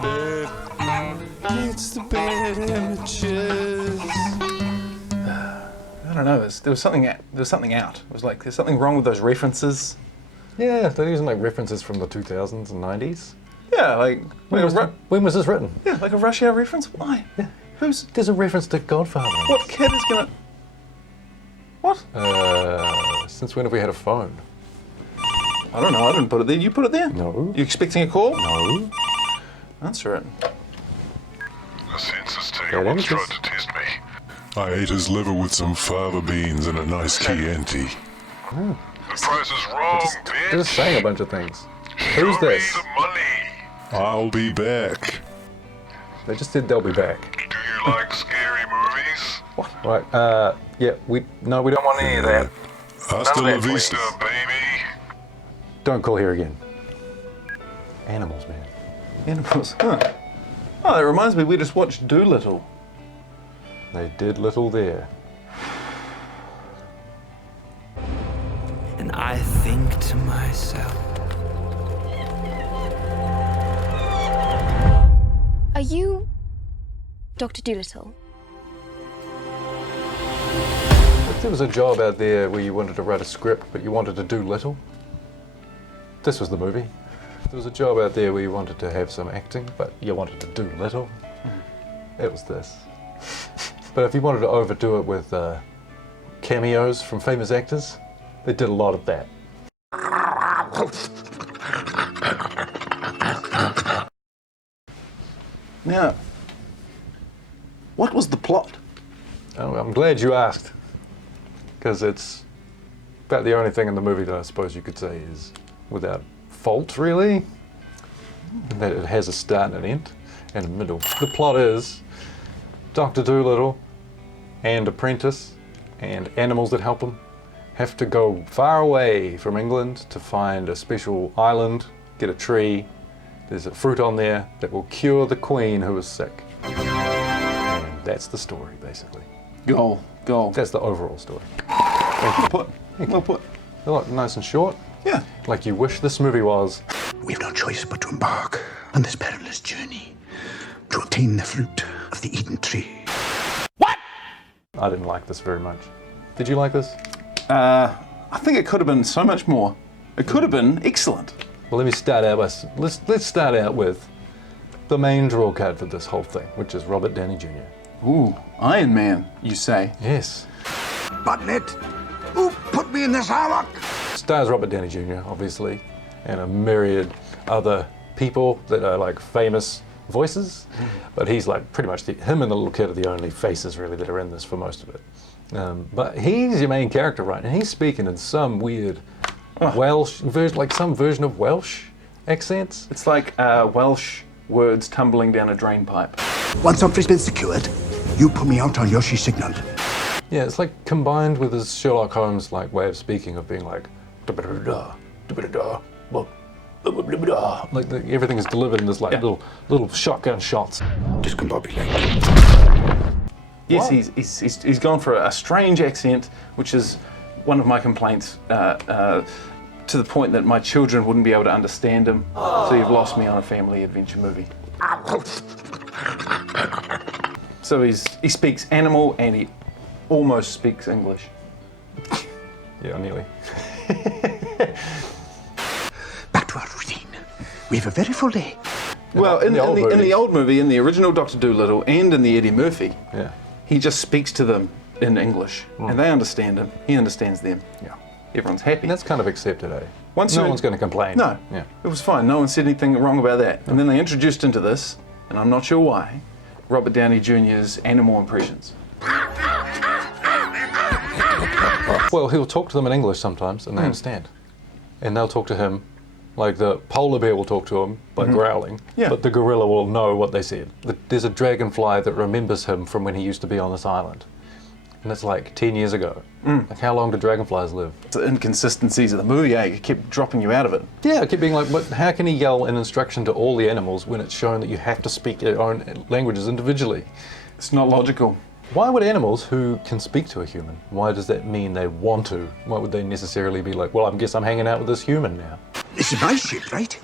bed. It's the bed images. I don't know. There was something out. It was like there's something wrong with those references. Yeah, they're using like references from the 2000s and 90s. Yeah, like when was this written? Yeah, like a Rush Hour reference. Why? Yeah. There's a reference to Godfather. What kid is gonna? What? Since when have we had a phone? I don't know. I didn't put it there. You put it there? No. You expecting a call? No. Answer it. The census taker once tried to test me. I ate his liver with some fava beans and a nice Chianti. Oh. The price is wrong, bitch. Just saying a bunch of things. Show Who's this? me the money. I'll be back. They just said they'll be back. Do you like scary movies? What? Right, yeah, we don't want any of that. Hasta la that, vista, baby. Don't call here again. Animals, man. Animals, huh? Oh, that reminds me, we just watched Dolittle. They did little there. And I think to myself, are you Dr. Dolittle? If there was a job out there where you wanted to write a script but you wanted to do little, this was the movie. If there was a job out there where you wanted to have some acting but you wanted to do little, it was this. But if you wanted to overdo it with cameos from famous actors, they did a lot of that. Now, what was the plot? Oh, I'm glad you asked, because it's about the only thing in the movie that I suppose you could say is without fault, really. That it has a start and an end and a middle. The plot is Dr. Dolittle and Apprentice and animals that help him have to go far away from England to find a special island, get a tree. There's a fruit on there that will cure the queen who is sick. And that's the story, basically. Goal. That's the overall story. Well put. Well put. A lot nice and short. Yeah. Like you wish this movie was. We've no choice but to embark on this perilous journey to obtain the fruit of the Eden tree. What? I didn't like this very much. Did you like this? I think it could have been so much more. It could have been excellent. Well, let me start out by, let's start out with the main draw card for this whole thing, which is Robert Downey Jr. Ooh, Iron Man, you say? Yes. Button it! Who put me in this hammock? Stars Robert Downey Jr., obviously, and a myriad other people that are like famous voices, but he's like pretty much, him and the little kid are the only faces really that are in this for most of it. But he's your main character, right? And he's speaking in some weird Welsh version, like some version of Welsh accents. It's like Welsh words tumbling down a drain pipe. Once Humphrey's been secured, you put me out on Yoshi's signal. Yeah, it's like combined with his Sherlock Holmes like way of speaking of being like da-ba-da-da, da-ba-da-da, da-ba-da-da. Like everything is delivered in this like little shotgun shots. Discombobulated. Yes, he's gone for a strange accent, which is one of my complaints, to the point that my children wouldn't be able to understand him. So you've lost me on a family adventure movie. So he speaks animal and he almost speaks English. Yeah, nearly. Back to our routine. We have a very full day. Well, in the old movie, in the original Dr. Dolittle and in the Eddie Murphy, he just speaks to them in English, and they understand him. He understands them. Yeah. Everyone's happy. And that's kind of accepted, eh? No one's going to complain. No. Yeah. It was fine. No one said anything wrong about that. And then they introduced into this, and I'm not sure why, Robert Downey Jr.'s animal impressions. Well, he'll talk to them in English sometimes, and they understand. And they'll talk to him, like the polar bear will talk to him by growling, but the gorilla will know what they said. There's a dragonfly that remembers him from when he used to be on this island. And it's like 10 years ago. Like, how long do dragonflies live? The inconsistencies of the movie, it kept dropping you out of it. Yeah, it kept being like, but how can he yell an instruction to all the animals when it's shown that you have to speak your own languages individually? It's not logical. Why would animals who can speak to a human, why does that mean they want to? Why would they necessarily be like, well, I guess I'm hanging out with this human now? This is my ship, right?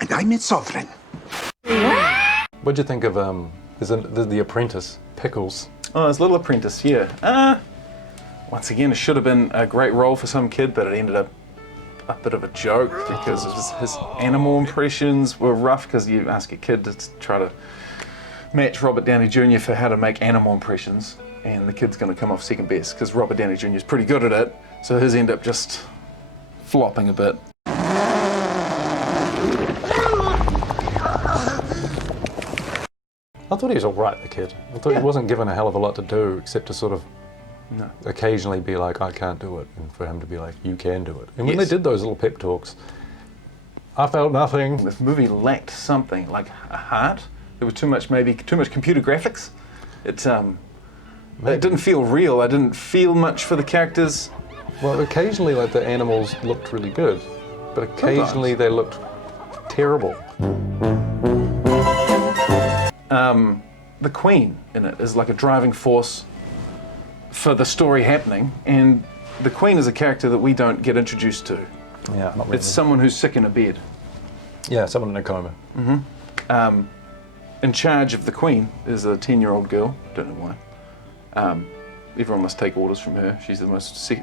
And I'm its sovereign. What'd you think of the apprentice, Pickles? Oh, his little apprentice, yeah. Once again, it should have been a great role for some kid, but it ended up a bit of a joke because his animal impressions were rough, because you ask a kid to try to match Robert Downey Jr. for how to make animal impressions, and the kid's going to come off second best because Robert Downey Jr. is pretty good at it, so his end up just flopping a bit. I thought he was alright, the kid. I thought he wasn't given a hell of a lot to do except to sort of occasionally be like, I can't do it, and for him to be like, you can do it. And when they did those little pep talks, I felt nothing. This movie lacked something, like a heart. There was too much computer graphics. It didn't feel real. I didn't feel much for the characters. Well, occasionally, like, the animals looked really good, but occasionally they looked terrible. The Queen in it is like a driving force for the story happening, and the Queen is a character that we don't get introduced to. Yeah, not really. It's someone who's sick in a bed. Yeah, someone in a coma. In charge of the Queen is a 10-year-old girl. Don't know why. Everyone must take orders from her. She's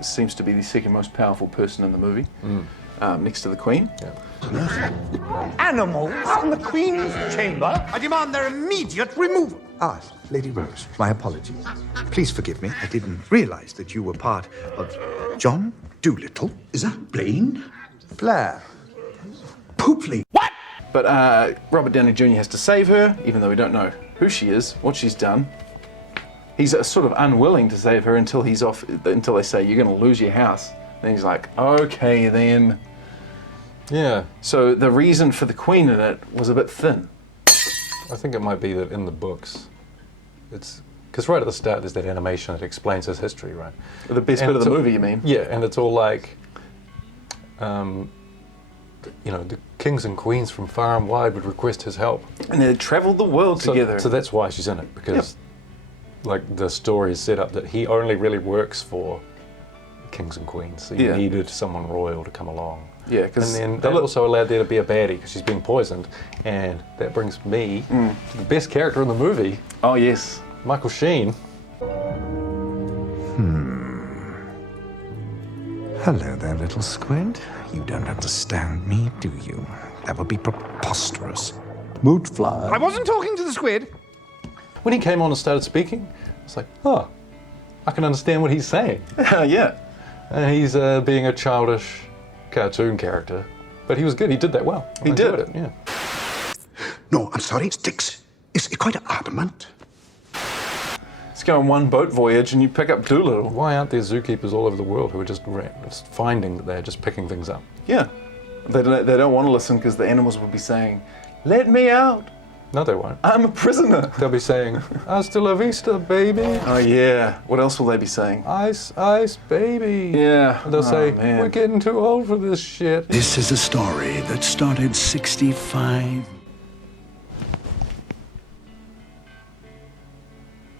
seems to be the second most powerful person in the movie, next to the Queen. Yeah. Animals in the Queen's chamber. I demand their immediate removal. Ah, Lady Rose, my apologies. Please forgive me. I didn't realize that you were part of John Dolittle. Is that Blaine? Blair. Poopley. What? But Robert Downey Jr. has to save her, even though we don't know who she is, what she's done. He's sort of unwilling to save her until he's off. Until they say, you're going to lose your house. Then he's like, okay then. Yeah. So the reason for the Queen in it was a bit thin. I think it might be that in the books, it's because right at the start there's that animation that explains his history, right? The best bit of the movie, you mean? Yeah, and it's all like, you know, the kings and queens from far and wide would request his help. And they travelled the world together. So that's why she's in it, because like the story is set up that he only really works for kings and queens. So you needed someone royal to come along. Yeah, because and then that also allowed there to be a baddie because she's being poisoned, and that brings me to the best character in the movie. Oh yes, Michael Sheen. Hello there, little squid. You don't understand me, do you? That would be preposterous. Mood flower. I wasn't talking to the squid. When he came on and started speaking, I was like, oh, I can understand what he's saying. yeah. He's being a childish cartoon character, but he was good. He did that well. He did it. Yeah. No, I'm sorry, Sticks. It's quite adamant. Let's go on one boat voyage and you pick up Dolittle. Why aren't there zookeepers all over the world who are just finding that they're just picking things up? Yeah. They don't want to listen because the animals will be saying, let me out. No, they won't. I'm a prisoner. They'll be saying, hasta la vista, baby. Oh yeah. What else will they be saying? Ice, ice, baby. Yeah. And they'll say, man. we're getting too old for this shit. This is a story that started 65. Can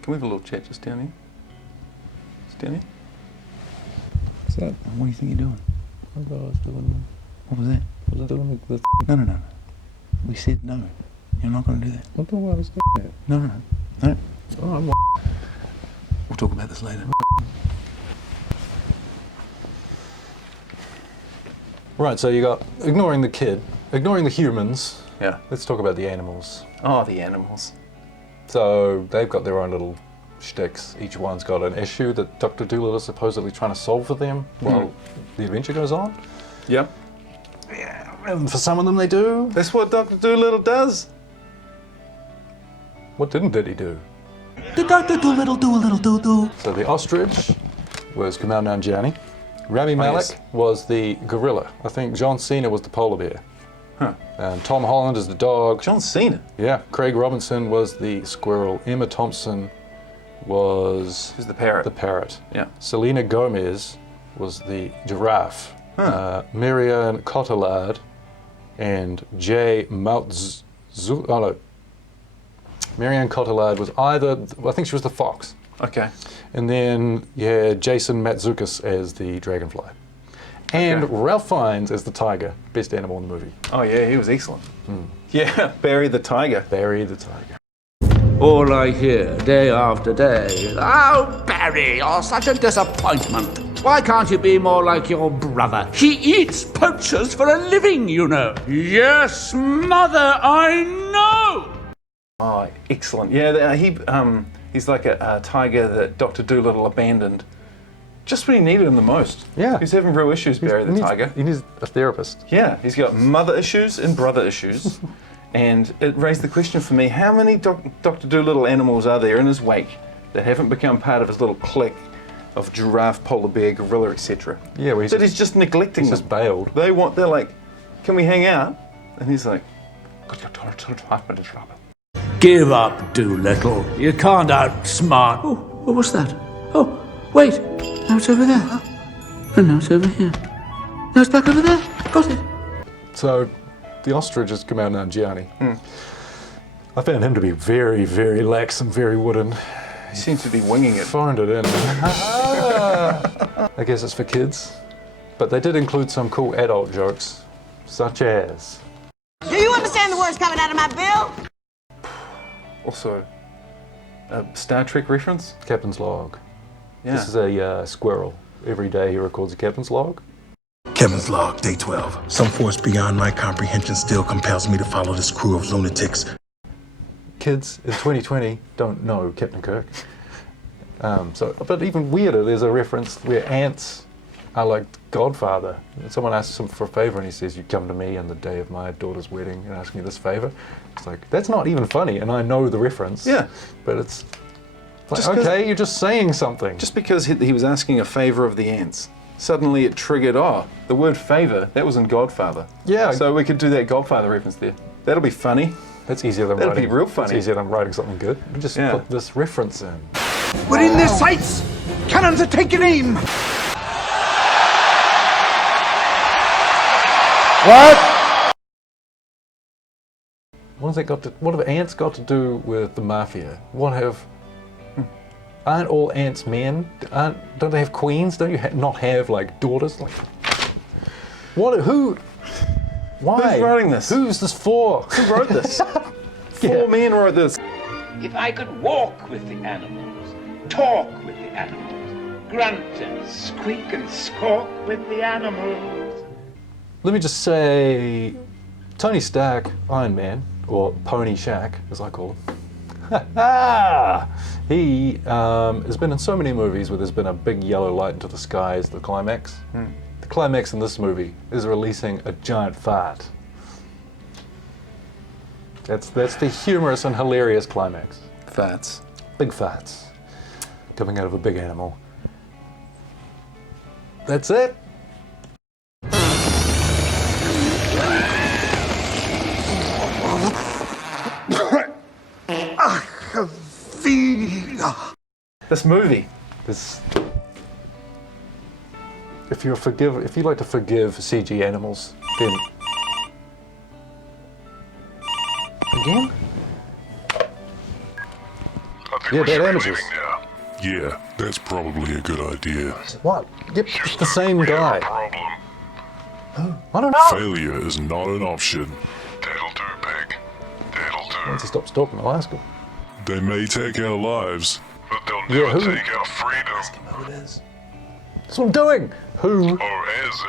we have a little chat just down here? Just down here? What's that? What do you think you're doing? I was doing... What was that? Was I doing the... No. We said no. You're not going to do that. I thought I was doing that. No. Oh, I'm We'll talk about this later. Right, so you got ignoring the kid, ignoring the humans. Yeah. Let's talk about the animals. Oh, the animals. So they've got their own little shticks. Each one's got an issue that Dr. Dolittle is supposedly trying to solve for them while the adventure goes on. Yep. Yeah, and for some of them they do. That's what Dr. Dolittle does. What didn't he do? Did Dr. Dolittle do a little doo-doo? So the ostrich was Kumail Nanjiani. Rami Malek was the gorilla. I think John Cena was the polar bear. Huh. And Tom Holland is the dog. John Cena. Yeah. Craig Robinson was the squirrel. Emma Thompson was... Who's the parrot? The parrot. Yeah. Selena Gomez was the giraffe. Huh. Marianne Cotillard and Jay Maltz... Oh no. Marianne Cotillard was either... I think she was the fox. Okay. And then you had Jason Matzoukis as the dragonfly. And Ralph Fiennes as the tiger, best animal in the movie. Oh yeah, he was excellent. Yeah, Barry the tiger. Barry the tiger. All I hear day after day is, "Oh, Barry, you're such a disappointment. Why can't you be more like your brother? He eats poachers for a living, you know." "Yes, Mother, I know." Oh, excellent. Yeah, he's like a tiger that Dr. Dolittle abandoned just when he needed him the most. Yeah. He's having real issues, Barry the tiger. He needs a therapist. Yeah, he's got mother issues and brother issues. And it raised the question for me, how many Dr. Dolittle animals are there in his wake that haven't become part of his little clique of giraffe, polar bear, gorilla, etc.? Yeah, well, he's just neglecting them. He's just bailed. They're like, "Can we hang out?" And he's like, Give up, Dolittle. You can't outsmart. Oh, what was that? Oh, wait. Now it's over there. And now it's over here. Now it's back over there. Got it. So, the ostrich has come out now, Gianni. I found him to be very, very lax and very wooden. He seems to be winging it. Phoned it in. I guess it's for kids. But they did include some cool adult jokes, such as... Do you understand the words coming out of my bill? Also, a Star Trek reference? Captain's log. Yeah. This is a squirrel. Every day he records a captain's log. Captain's log, day 12. Some force beyond my comprehension still compels me to follow this crew of lunatics. Kids in 2020 don't know Captain Kirk. But even weirder, there's a reference where ants are like Godfather. Someone asks him for a favor and he says, "You come to me on the day of my daughter's wedding and ask me this favor." It's like, that's not even funny, and I know the reference. Yeah. But it's like, okay, you're just saying something. Just because he was asking a favor of the ants, suddenly it triggered, the word favor, that was in Godfather. Yeah. So we could do that Godfather reference there. That'll be funny. That's easier than That'll writing. be real funny. It's easier than writing something good. We just put this reference in. We're in their sights. Cannons are taking aim. What? What have ants got to do with the mafia? Aren't all ants men? Don't they have queens? Don't you not have like daughters? Like, who? Why? Who's writing this? Who's this for? Who wrote this? Four men wrote this. If I could walk with the animals, talk with the animals, grunt and squeak and squawk with the animals. Let me just say, Tony Stark, Iron Man, or Pony Shack, as I call him. He has been in so many movies where there's been a big yellow light into the sky as the climax. The climax in this movie is releasing a giant fart. That's the humorous and hilarious climax. Farts. Big farts coming out of a big animal. That's it. This movie. If you like to forgive CG animals, then again? Yeah, bad images. Yeah, that's probably a good idea. What? Yep, it's the same guy. Problem. I don't know. Failure is not an option. That'll do, Peg. That'll do. Once he stops talking, I'll ask him. They may take our lives, but they'll Yeah, never who? take our freedom. Who it is? That's what I'm doing. Who? Or as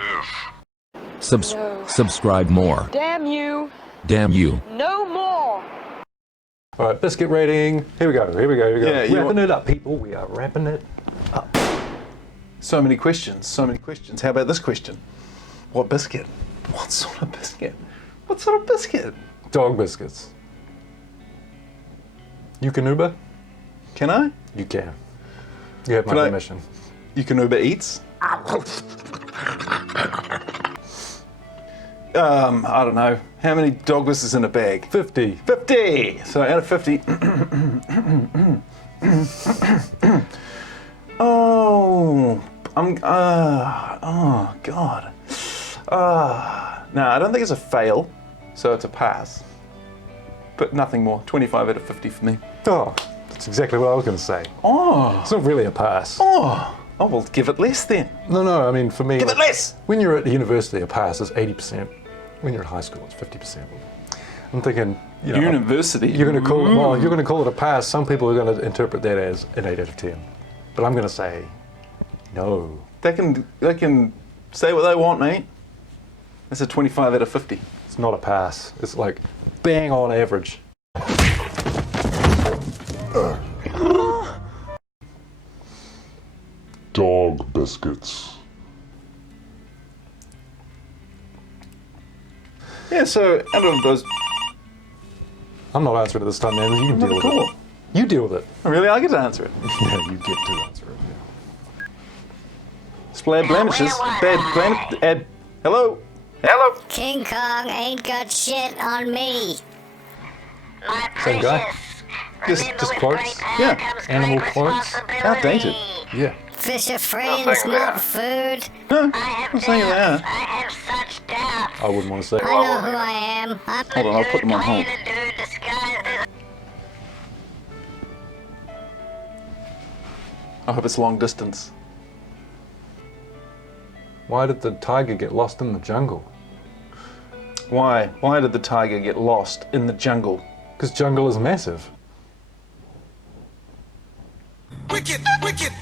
if. Subscribe more. Damn you. Damn you. No more. All right, biscuit rating. Here we go. Yeah, wrapping it up, people. We are wrapping it up. So many questions. How about this question? What biscuit? What sort of biscuit? What sort of biscuit? Dog biscuits. You can Uber? Can I? You can. You have my Can I- permission. You can Uber Eats? I don't know. How many dog biscuits in a bag? 50. 50! So out of 50... oh, God. No, I don't think it's a fail, so it's a pass. But nothing more. 25 out of 50 for me. Oh, that's exactly what I was going to say. Oh, It's not really a pass. oh, well, give it less then. No, I mean, for me... Give it less! When you're at university, a pass is 80%. When you're at high school, it's 50%. I'm thinking, you know, University. You're going to call it, well, you're going to call it a pass. Some people are going to interpret that as an 8 out of 10. But I'm going to say no. They can say what they want, mate. It's a 25 out of 50. It's not a pass. It's like bang on average. Dog biscuits. Yeah, so out of those... I'm not answering it this time, man. You can deal with cool. it. You deal with it. Oh, really? I get to answer it. Yeah, you get to answer it. Yeah. Splad blemishes. Bad blemish. Hello? Hello? King Kong ain't got shit on me. Same guy. Just quotes? Yeah. Animal quotes. Outdated. Yeah. Fish are friends, not food. No, I'm saying that. I wouldn't want to say. I know who I am. Hold on, I'll put them on hold. I hope it's long distance. Why did the tiger get lost in the jungle? Why? Why did the tiger get lost in the jungle? Because jungle is massive. Wicked, wicked.